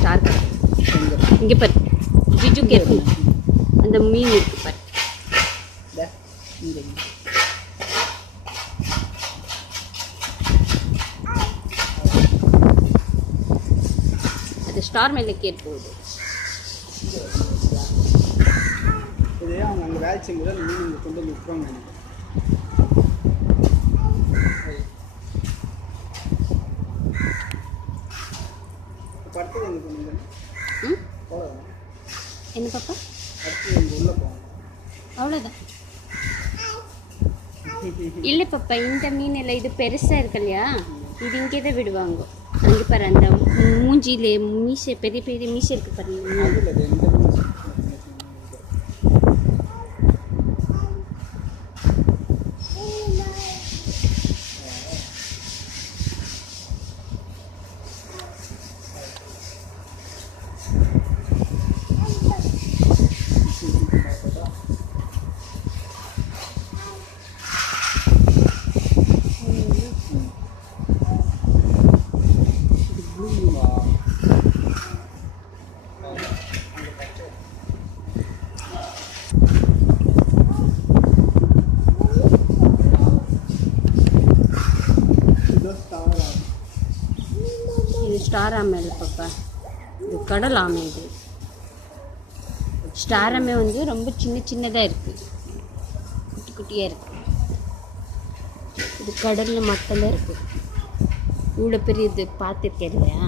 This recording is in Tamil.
ஸ்டார் இங்கே பாரு ஜிஜு கேட்கும் அந்த மீன் இருக்கு பாரு அது ஸ்டார் மேலே கேட் போகுது. இதே அவங்க அங்கே வேலை செய்யும்போது அந்த மீன் இங்கே கொண்டு வந்து விட்டுருவாங்க நினைக்கிறேன். படுத்தது எங்கே போனீங்க? அவ்வளோதான். என்ன பாப்பா? அடுத்து எங்கள் உள்ளே போவாங்க. அவ்வளோதான். இல்லை பாப்பா, இந்த மீன் இல்லை, இது பெருசாக இருக்கு இல்லையா, இது இங்கே தான் விடுவாங்க. அங்கே பாரு அந்த மூஞ்சியிலே மீசை பெரிய பெரிய மீசை இருக்கு பாருங்க. அதில் எந்த மீன் இது ஸ்டார் ஆமை இல்லை பாப்பா, இது கடல் ஆமை. இது ஸ்டார் ஆமை வந்து ரொம்ப சின்ன சின்னதாக இருக்குது, குட்டி குட்டியாக இருக்குது. இது கடலில் மட்டும்தான் இருக்குது. இவ்வளோ பெரிய இது பார்த்துருக்கேன் இல்லையா.